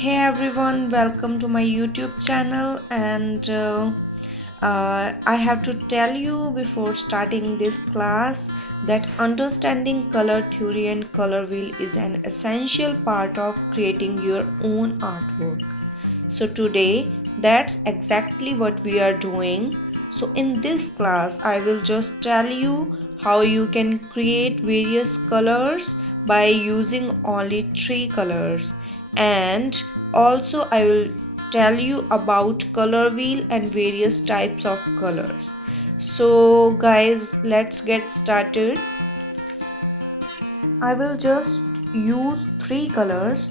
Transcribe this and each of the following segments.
Hey everyone, welcome to my YouTube channel. And I have to tell you before starting this class that understanding color theory and color wheel is an essential part of creating your own artwork. So today, that's exactly what we are doing. So in this class, I will just tell you how you can create various colors by using only three colors, and also I will tell you about color wheel and various types of colors. So guys, let's get started. I will just use three colors.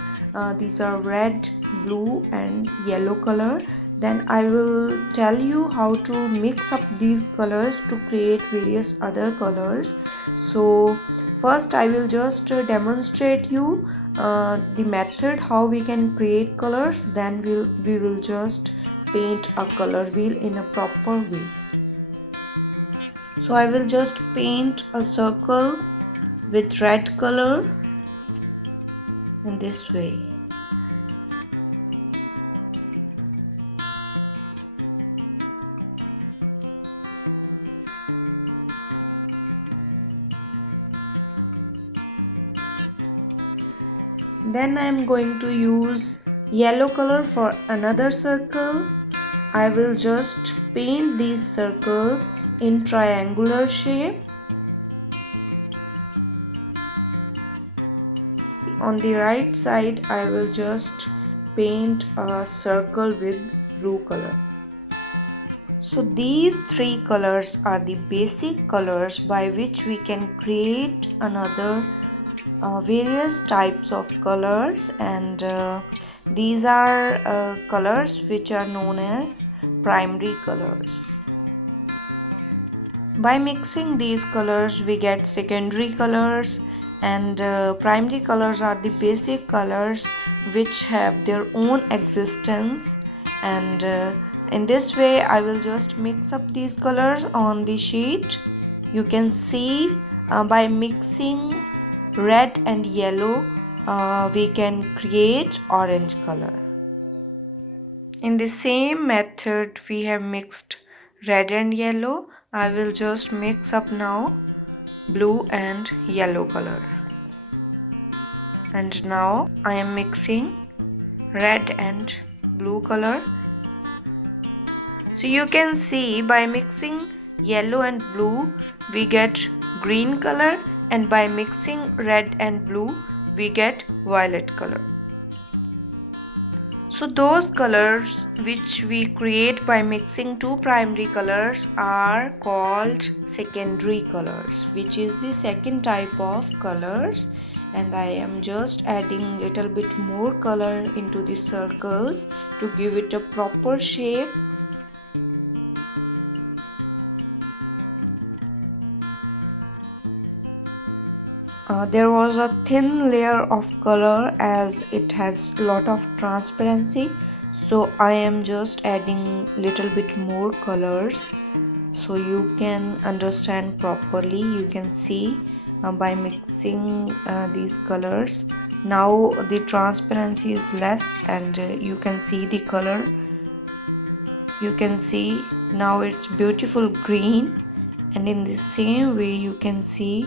These are red, blue and yellow color. Then I will tell you how to mix up these colors to create various other colors. So first I will just demonstrate you the method how we can create colors. Then we will just paint a color wheel in a proper way. So I will just paint a circle with red color in this way. Then I am going to use yellow color for another circle. I will just paint these circles in triangular shape. On the right side I will just paint a circle with blue color. So these three colors are the basic colors by which we can create another various types of colors, and these are colors which are known as primary colors. By mixing these colors we get secondary colors, and primary colors are the basic colors which have their own existence. And in this way I will just mix up these colors on the sheet. You can see by mixing red and yellow we can create orange color. In the same method we have mixed red and yellow. I will just mix up now blue and yellow color. And now I am mixing red and blue color. So you can see by mixing yellow and blue we get green color, and by mixing red and blue we get violet color. So those colors which we create by mixing two primary colors are called secondary colors, which is the second type of colors. And I am just adding little bit more color into the circles to give it a proper shape. There was a thin layer of color as it has lot of transparency, so I am just adding little bit more colors so you can understand properly. You can see by mixing these colors now the transparency is less, and you can see the color. You can see now it's beautiful green, and in the same way you can see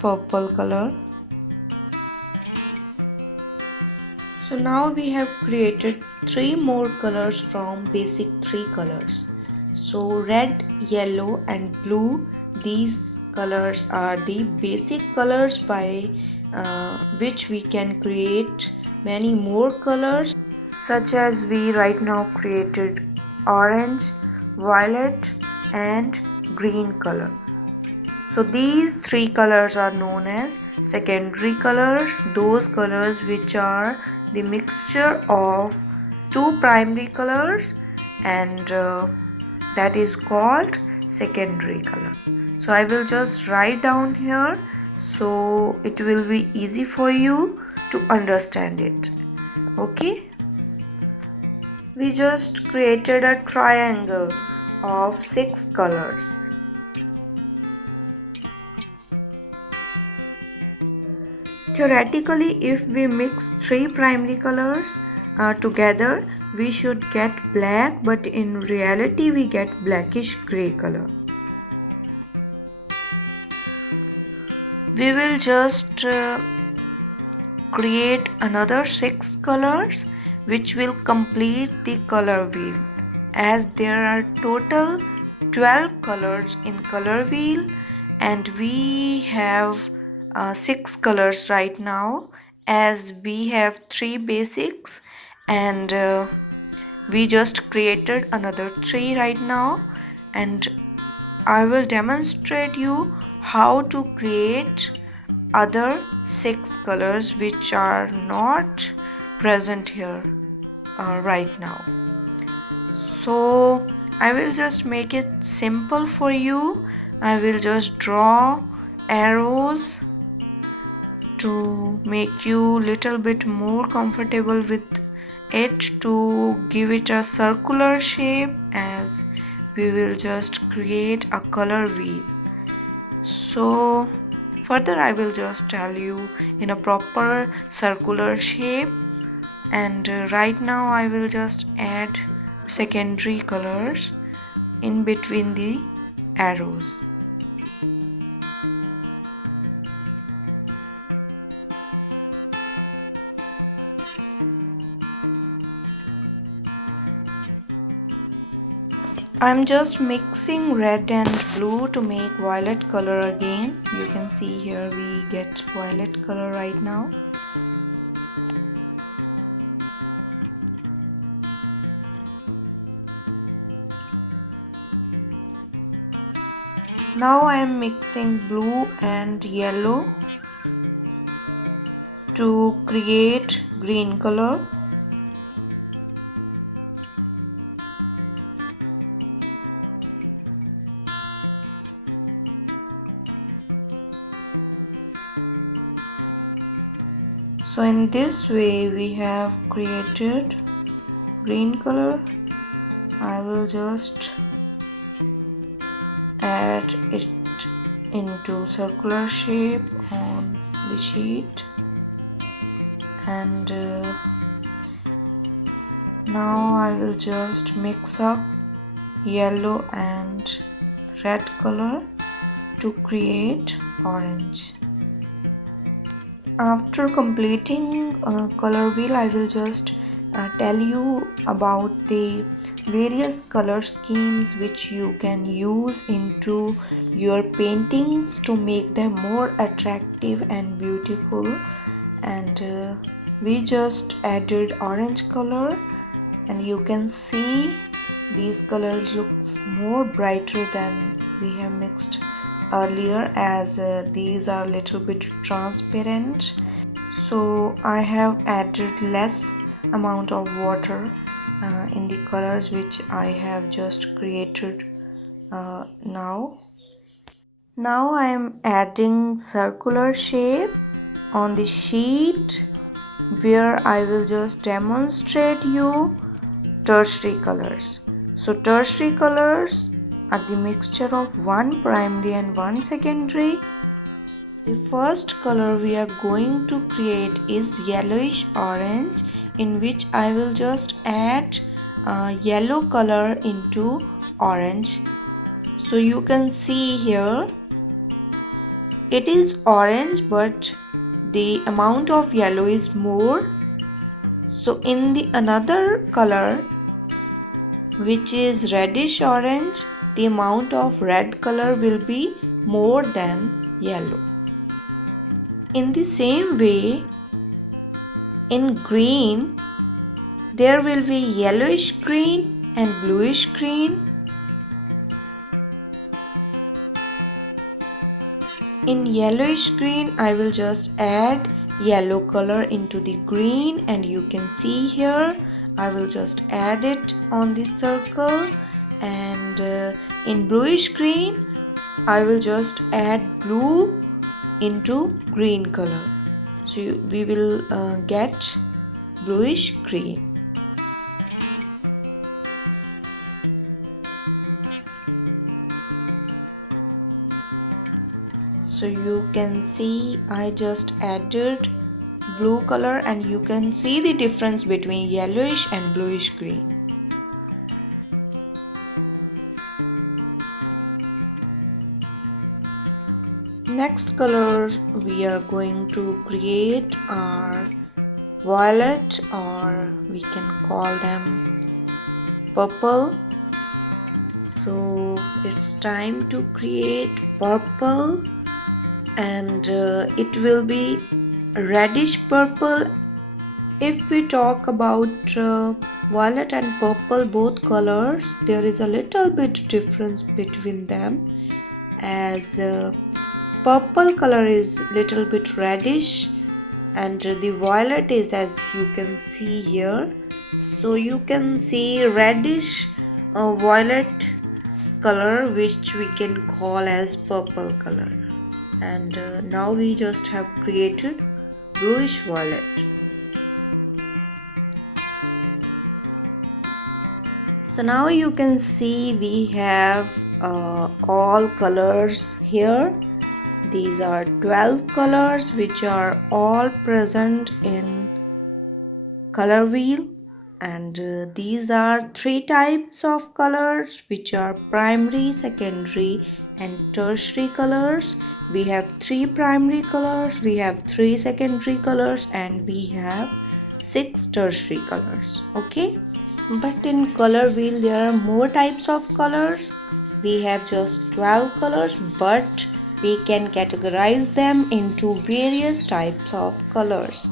purple color. So now we have created three more colors from basic three colors. So red, yellow and blue, these colors are the basic colors by which we can create many more colors, such as we right now created orange, violet and green color. So these three colors are known as secondary colors, those colors which are the mixture of two primary colors, and that is called secondary color. So I will just write down here so it will be easy for you to understand it. Okay? We just created a triangle of 6 colors. Theoretically, if we mix three primary colors together, we should get black, but in reality we get blackish gray color. We will just create another 6 colors which will complete the color wheel, as there are total 12 colors in color wheel and we have 6 colors right now, as we have 3 basics and we just created another 3 right now, and I will demonstrate you how to create other 6 colors which are not present here right now. So I will just make it simple for you. I will just draw arrows to make you little bit more comfortable with it, to give it a circular shape, as we will just create a color wheel. So further I will just tell you in a proper circular shape, and right now I will just add secondary colors in between the arrows. I'm just mixing red and blue to make violet color again. You can see here we get violet color right now. Now I am mixing blue and yellow to create green color. So in this way we have created green color. I will just add it into circular shape on the sheet, and now I will just mix up yellow and red color to create orange. After completing color wheel, I will just tell you about the various color schemes which you can use into your paintings to make them more attractive and beautiful. And we just added orange color, and you can see these colors looks more brighter than we have mixed earlier, as these are little bit transparent. So I have added less amount of water in the colors which I have just created now. Now I am adding circular shape on the sheet, where I will just demonstrate you tertiary colors. So tertiary colors are the mixture of one primary and one secondary. The first color we are going to create is yellowish orange, in which I will just add yellow color into orange. So you can see here it is orange, but the amount of yellow is more. So in the another color, which is reddish orange, the amount of red color will be more than yellow. In the same way, in green, there will be yellowish green and bluish green. In yellowish green, I will just add yellow color into the green, and you can see here I will just add it on the circle. And in bluish green, I will just add blue into green color. So we will get bluish green. So you can see I just added blue color and you can see the difference between yellowish and bluish green. Next color we are going to create are violet, or we can call them purple. So it's time to create purple, and it will be reddish purple. If we talk about violet and purple, both colors, there is a little bit difference between them, as purple color is little bit reddish and the violet is, as you can see here. So you can see reddish violet color, which we can call as purple color. And now we just have created bluish violet. So now you can see we have all colors here. These are 12 colors which are all present in color wheel, and these are 3 types of colors which are primary, secondary and tertiary colors. We have 3 primary colors, we have 3 secondary colors, and we have 6 tertiary colors. Okay, but in color wheel there are more types of colors. We have just 12 colors, but we can categorize them into various types of colors.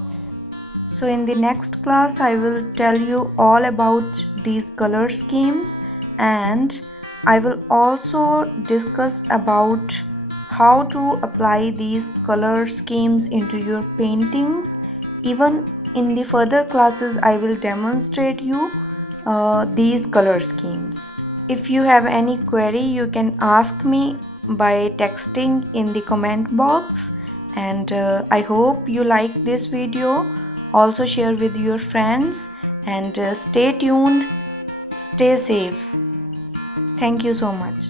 So in the next class I will tell you all about these color schemes, and I will also discuss about how to apply these color schemes into your paintings. Even in the further classes I will demonstrate you these color schemes. If you have any query, you can ask me by texting in the comment box, and I hope you like this video. Also share with your friends, and stay tuned, stay safe. Thank you so much.